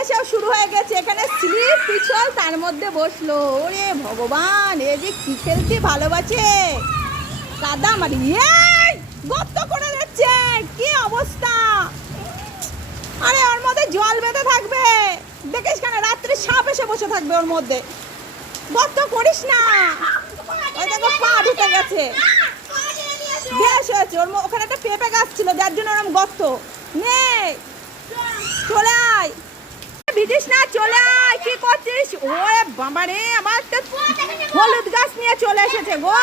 এসেও শুরু হয়ে গেছে, এখানে স্লিপ পিছল তার মধ্যে বসলো। ওরে ভগবান, এ যে কি খেলতে ভালোবাসে। কাদা মারি, গর্ত করে দিচ্ছে, কি অবস্থা। আরে ওর মধ্যে জল বেঁধে থাকবে, দেখিস কেন রাত্রে সাপ এসে বসে থাকবে ওর মধ্যে। গর্ত করিস না, ওই দেখো পা ঢুকে গেছে, গ্যাস হয়েছে ওর। ওখানে একটা পেঁপে গাছ ছিল যার জন্য ওরম গর্ত নেই। চলে আয়, ভিজিস না, চলে আয়। কি করছিস? ওরে বাবা রে, আমার তো হলুদ গাছ নিয়ে চলে এসেছে গো।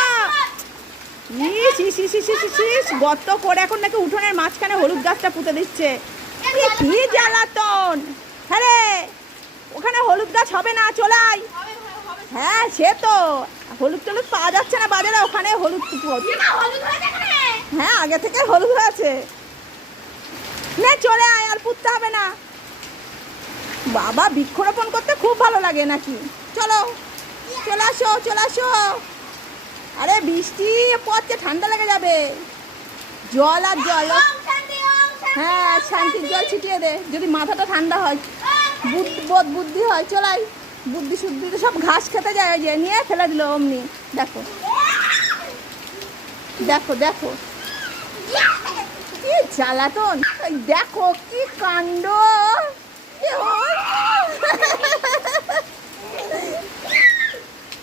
ইস ইস ইস ইস ইস ইস, গর্ত করে এখন নাকি উঠোনের মাঝখানে হলুদ গাছটা পুঁতে দিচ্ছে। কি জ্বালাতন। হ্যাঁ রে, ওখানে হলুদ গাছ হবে না, চলে আয়। হ্যাঁ সে তো, হলুদ টলুদ পাওয়া যাচ্ছে না বাজারে, ওখানে হলুদ। হ্যাঁ আগে থেকে হলুদ হয়েছে। নে চলে আয়, আর পুঁততে হবে না। বাবা বৃক্ষরোপণ করতে খুব ভালো লাগে নাকি? চলো চলে আসো, চলে আসো। আরে বৃষ্টি পড়ছে, ঠান্ডা লেগে যাবে। জল আর জল, হ্যাঁ শান্তির জল ছিটিয়ে দে যদি মাথাটা ঠান্ডা হয়, বুদ্ধি হয়। চলাই, বুদ্ধি শুদ্ধি তো সব ঘাস খেতে যায়, যে নিয়ে ফেলে দিল অমনি। দেখো দেখো দেখো কি জ্বালাতন, দেখো কি কাণ্ড।